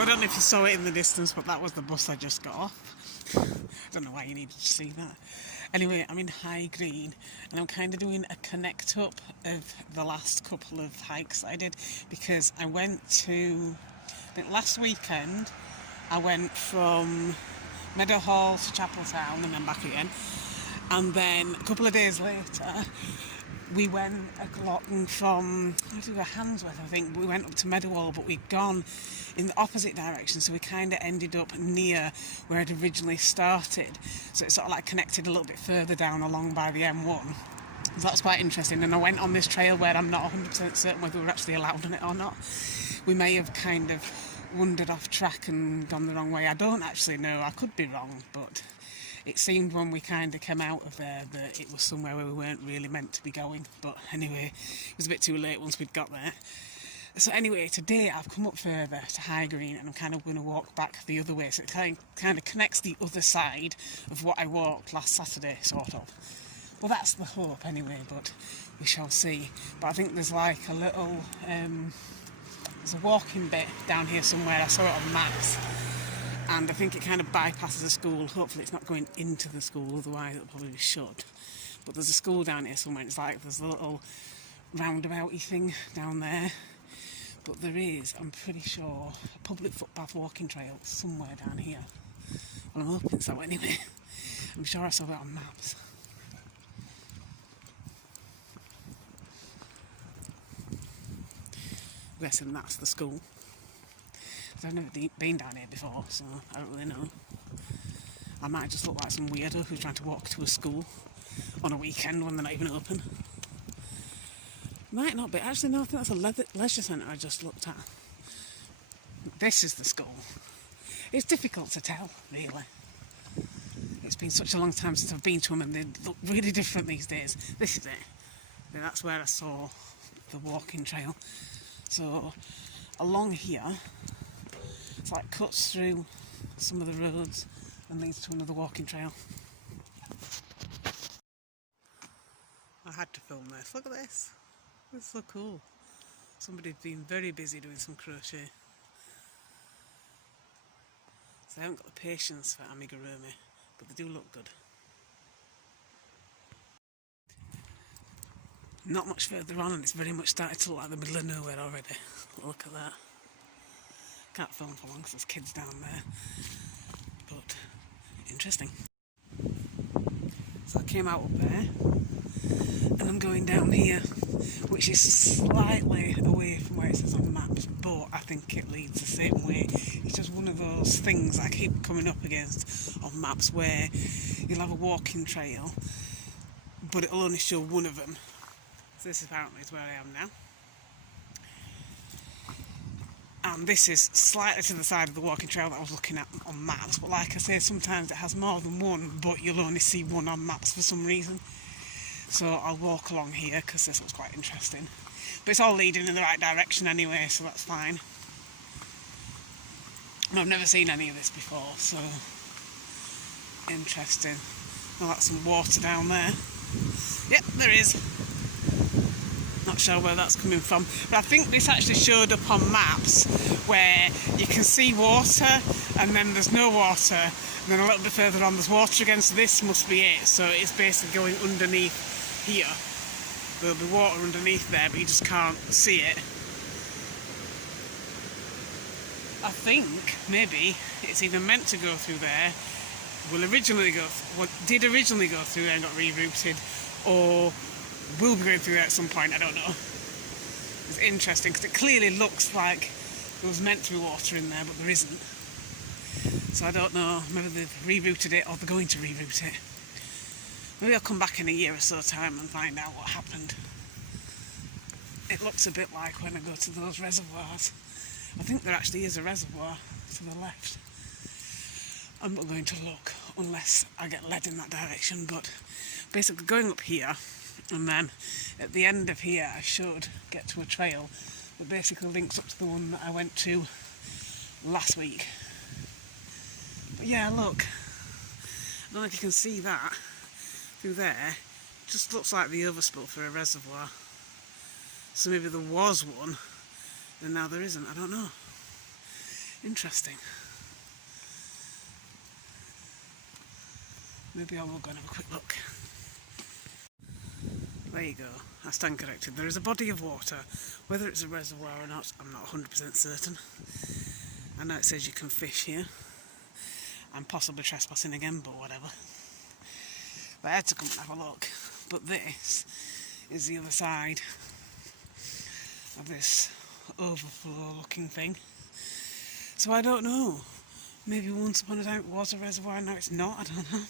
So I don't know if you saw it in the distance, but that was the bus I just got off. I don't know why you needed to see that. Anyway, I'm in High Green and I'm kind of doing a connect up of the last couple of hikes I did, because I went to, I think last weekend, I went from Meadowhall to Chapeltown and then back again. And then a couple of days later, we went along from, Handsworth, I think. We went up to Meadowhall, but we'd gone in the opposite direction, so we kind of ended up near where I'd originally started. So it sort of like connected a little bit further down along by the M1. So that's quite interesting. And I went on this trail where I'm not 100% certain whether we were actually allowed on it or not. We may have kind of wandered off track and gone the wrong way. I don't actually know. I could be wrong, but it seemed when we kind of came out of there that it was somewhere where we weren't really meant to be going. But anyway, it was a bit too late once we'd got there. So anyway, today I've come up further to High Green and I'm kind of going to walk back the other way. So it kind of connects the other side of what I walked last Saturday, sort of. Well, that's the hope anyway, but we shall see. But I think there's like a little, there's a walking bit down here somewhere. I saw it on maps. And I think it kind of bypasses the school. Hopefully it's not going into the school, otherwise it'll probably be shut. But there's a school down here somewhere. It's like there's a little roundabout-y thing down there. But there is, I'm pretty sure, a public footpath walking trail somewhere down here. Well, I'm hoping so anyway. I'm sure I saw it on maps. I'm guessing that's the school. I've never been down here before, so I don't really know. I might just look like some weirdo who's trying to walk to a school on a weekend when they're not even open. Might not be. Actually, no, I think that's a leisure centre I just looked at. This is the school. It's difficult to tell, really. It's been such a long time since I've been to them and they look really different these days. This is it. That's where I saw the walking trail. So, along here, it's like cuts through some of the roads and leads to another walking trail. I had to film this. Look at this. It's so cool. Somebody's been very busy doing some crochet. So I haven't got the patience for amigurumi, but they do look good. Not much further on and it's very much started to look like the middle of nowhere already. Look at that. Can't film for long because there's kids down there, but interesting. So I came out up there and I'm going down here, which is slightly away from where it says on the maps, but I think it leads the same way. It's just one of those things I keep coming up against on maps where you'll have a walking trail but it'll only show one of them. So this apparently is where I am now. And this is slightly to the side of the walking trail that I was looking at on maps, but like I say, sometimes it has more than one, but you'll only see one on maps for some reason. So I'll walk along here because this looks quite interesting. But it's all leading in the right direction anyway, so that's fine. And I've never seen any of this before, so interesting. Well, that's some water down there. Yep, there is. Not sure where that's coming from, but I think this actually showed up on maps where you can see water and then there's no water, and then a little bit further on there's water again, so this must be it. So it's basically going underneath here. There'll be water underneath there, but you just can't see it. I think maybe it's either meant to go through there, did originally go through there and got rerouted, or will be going through there at some point, I don't know. It's interesting because it clearly looks like there was meant to be water in there, but there isn't. So I don't know, maybe they've rerouted it or they're going to reroute it. Maybe I'll come back in a year or so time and find out what happened. It looks a bit like when I go to those reservoirs. I think there actually is a reservoir to the left. I'm not going to look unless I get led in that direction, but basically going up here, and then at the end of here I should get to a trail that basically links up to the one that I went to last week. But yeah, look, I don't know if you can see that through there. It just looks like the overspill for a reservoir. So maybe there was one and now there isn't, I don't know. Interesting. Maybe I will go and have a quick look. There you go, I stand corrected. There is a body of water. Whether it's a reservoir or not, I'm not 100% certain. I know it says you can fish here. I'm possibly trespassing again, but whatever. But I had to come and have a look. But this is the other side of this overflow looking thing. So I don't know. Maybe once upon a time it was a reservoir and now it's not, I don't know.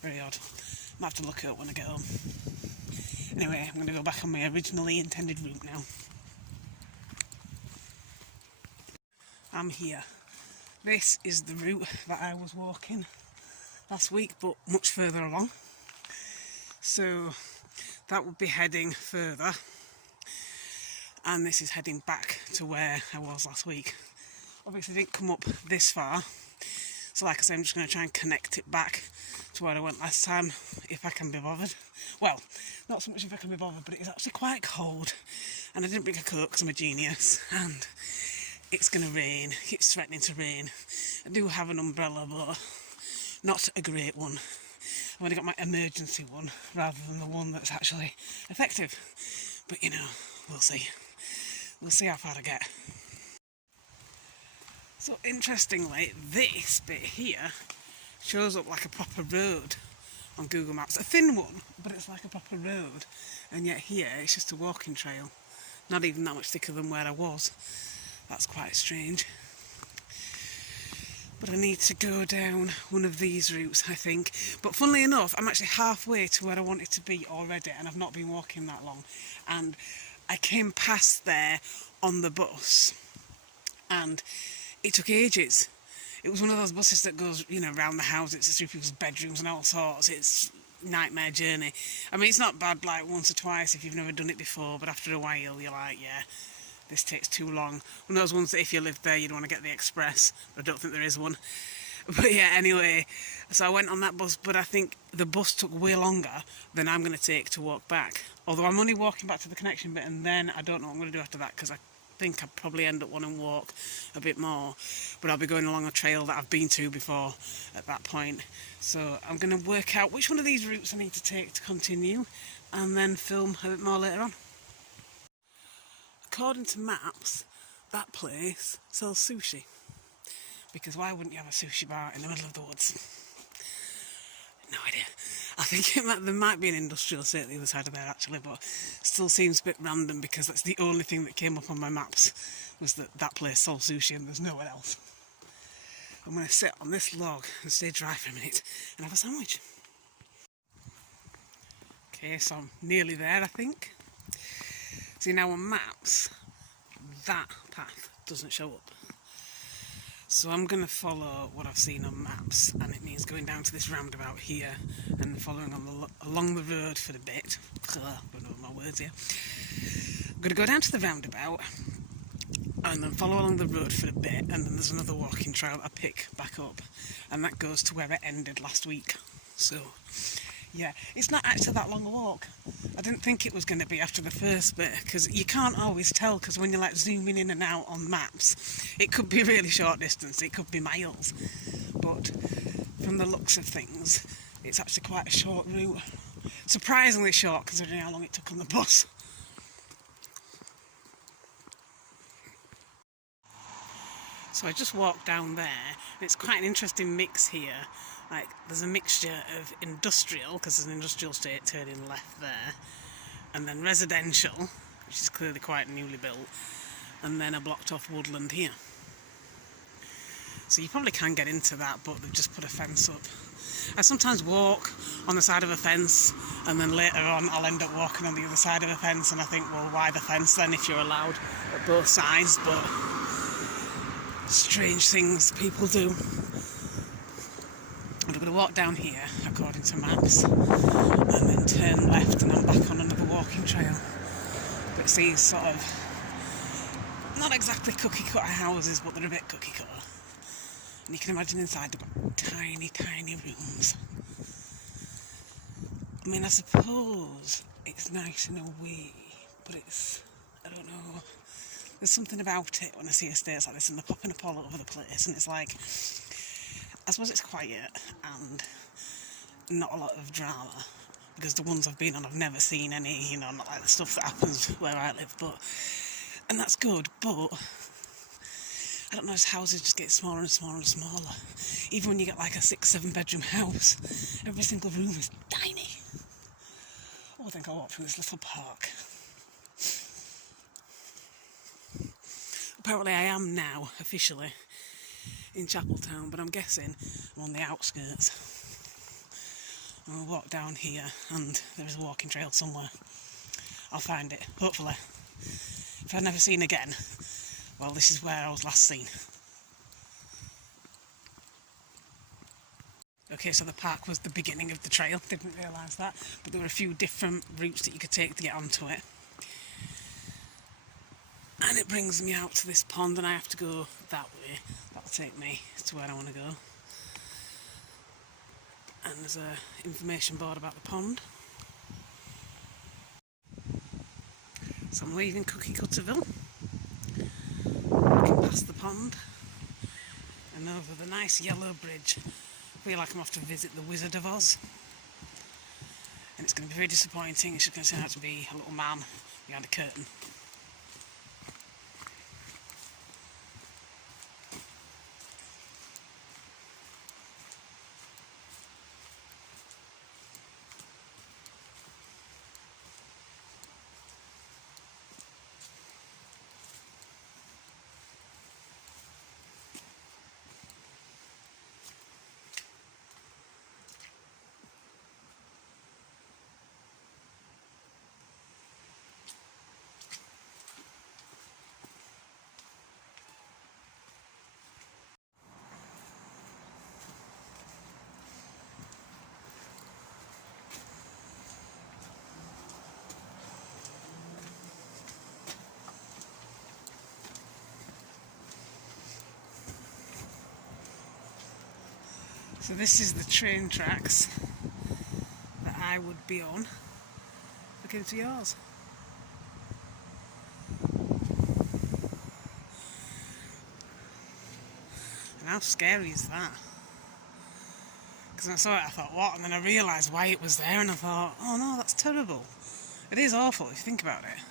Very odd. I'll have to look it up when I get home. Anyway, I'm going to go back on my originally intended route now. I'm here. This is the route that I was walking last week, but much further along. So that would be heading further, and this is heading back to where I was last week. Obviously didn't come up this far, so like I say, I'm just going to try and connect it back to where I went last time, if I can be bothered. Well, not so much if I can be bothered, but it is actually quite cold, and I didn't bring a coat because I'm a genius, and it's going to rain. It's threatening to rain. I do have an umbrella, but not a great one. I've only got my emergency one rather than the one that's actually effective. But you know, we'll see. We'll see how far I get. So interestingly, this bit here shows up like a proper road on Google Maps. A thin one, but it's like a proper road. And yet here it's just a walking trail. Not even that much thicker than where I was. That's quite strange. But I need to go down one of these routes, I think. But funnily enough, I'm actually halfway to where I wanted to be already, and I've not been walking that long. And I came past there on the bus, and it took ages. It was one of those buses that goes, you know, around the house. It's through people's bedrooms and all sorts. It's a nightmare journey. I mean, it's not bad like once or twice if you've never done it before, but after a while you're like, yeah, this takes too long. One of those ones that if you lived there you'd want to get the express, but I don't think there is one. But yeah, anyway, so I went on that bus, but I think the bus took way longer than I'm going to take to walk back. Although I'm only walking back to the connection bit, and then I don't know what I'm going to do after that, because I think I'd probably end up wanting to walk a bit more. But I'll be going along a trail that I've been to before at that point. So I'm going to work out which one of these routes I need to take to continue, and then film a bit more later on. According to maps, that place sells sushi. Because why wouldn't you have a sushi bar in the middle of the woods? No idea. I think there might be an industrial estate at the other side of there actually, but still seems a bit random because that's the only thing that came up on my maps, was that that place sold sushi and there's nowhere else. I'm going to sit on this log and stay dry for a minute and have a sandwich. Okay, so I'm nearly there, I think. See, now on maps, that path doesn't show up. So I'm going to follow what I've seen on maps, and it means going down to this roundabout here and following along the road for a bit. I don't know my words here. I'm going to go down to the roundabout and then follow along the road for a bit, and then there's another walking trail I pick back up, and that goes to where it ended last week. So yeah, it's not actually that long a walk. I didn't think it was going to be after the first bit, because you can't always tell, because when you're like zooming in and out on maps, it could be really short distance, it could be miles, but from the looks of things, it's actually quite a short route. Surprisingly short, considering how long it took on the bus. So I just walked down there, and it's quite an interesting mix here. Like, there's a mixture of industrial, because there's an industrial estate turning left there, and then residential, which is clearly quite newly built, and then a blocked off woodland here. So you probably can get into that, but they've just put a fence up. I sometimes walk on the side of a fence, and then later on I'll end up walking on the other side of a fence, and I think, well, why the fence then if you're allowed at both sides? But strange things people do. I'm going to walk down here, according to maps, and then turn left, and I'm back on another walking trail. But see, sort of, not exactly cookie-cutter houses, but they're a bit cookie-cutter. And you can imagine inside they've got tiny, tiny rooms. I mean, I suppose it's nice in a way, but it's, I don't know, There's something about it when I see estates like this and they're popping up all over the place, and it's like, I suppose it's quiet and not a lot of drama, because the ones I've been on I've never seen any, you know, not like the stuff that happens where I live, and that's good, but I don't know, as houses just get smaller and smaller and smaller. Even when you get like a 6-7 bedroom house, every single room is tiny. Oh, I think I'll walk through this little park. Apparently I am now officially in Chapeltown, but I'm guessing I'm on the outskirts. I'll walk down here and there's a walking trail somewhere. I'll find it, hopefully. If I've never seen again, well, this is where I was last seen. Okay, so the park was the beginning of the trail, didn't realise that, but there were a few different routes that you could take to get onto it. And it brings me out to this pond and I have to go that way. That'll take me to where I want to go. And there's an information board about the pond. So I'm leaving Cookie Cutterville, looking past the pond and over the nice yellow bridge. I feel like I'm off to visit the Wizard of Oz. And it's going to be very disappointing. It's just going to turn out to be a little man behind a curtain. So this is the train tracks that I would be on if I came to yours. And how scary is that? Because when I saw it I thought, what? And then I realised why it was there and I thought, oh no, that's terrible. It is awful if you think about it.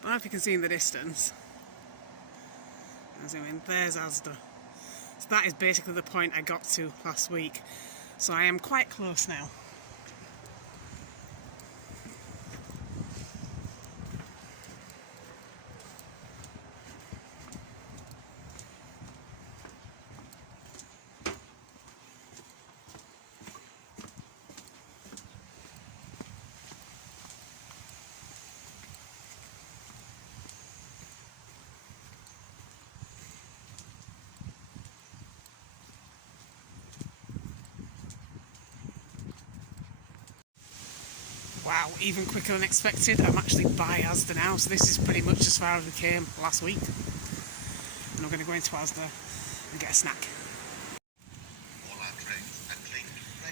But I don't know if you can see in the distance. I'll zoom in, there's Asda. So that is basically the point I got to last week. So I am quite close now. Wow, even quicker than expected. I'm actually by Asda now, so this is pretty much as far as we came last week. And I'm going to go into Asda and get a snack.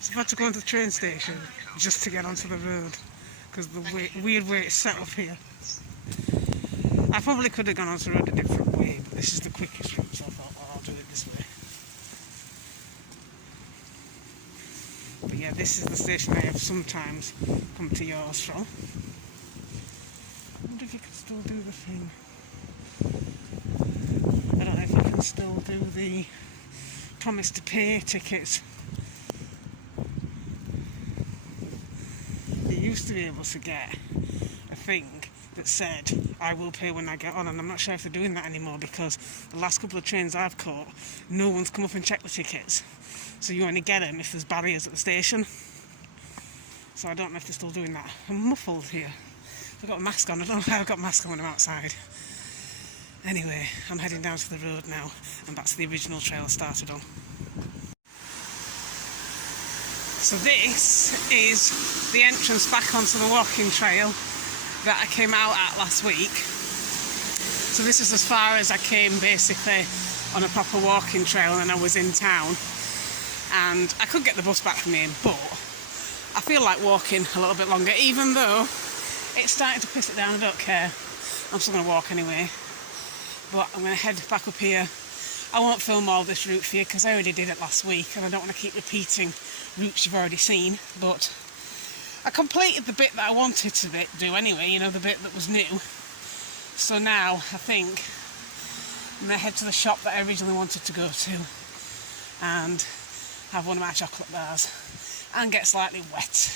So I've had to go into the train station just to get onto the road because of the weird way it's set up here. I probably could have gone onto the road a different way, but this is the quickest route, so I thought, well, I'll do it this way. But yeah, this is the station I have sometimes come to yours from. I wonder if you can still do the thing. I don't know if you can still do the promise to pay tickets. You used to be able to get a thing that said, I will pay when I get on, and I'm not sure if they're doing that anymore because the last couple of trains I've caught, no one's come up and checked the tickets. So you only get them if there's barriers at the station. So I don't know if they're still doing that. I'm muffled here. I've got a mask on. I don't know how I've got a mask on when I'm outside. Anyway, I'm heading down to the road now and back to the original trail I started on. So this is the entrance back onto the walking trail that I came out at last week. So this is as far as I came basically on a proper walking trail and I was in town. And I could get the bus back from here, but I feel like walking a little bit longer, even though it's starting to piss it down. I don't care. I'm still going to walk anyway. but I'm going to head back up here. I won't film all this route for you because I already did it last week and I don't want to keep repeating routes you've already seen, but I completed the bit that I wanted to do anyway, you know, the bit that was new. So now I think I'm going to head to the shop that I originally wanted to go to and have one of my chocolate bars and get slightly wet.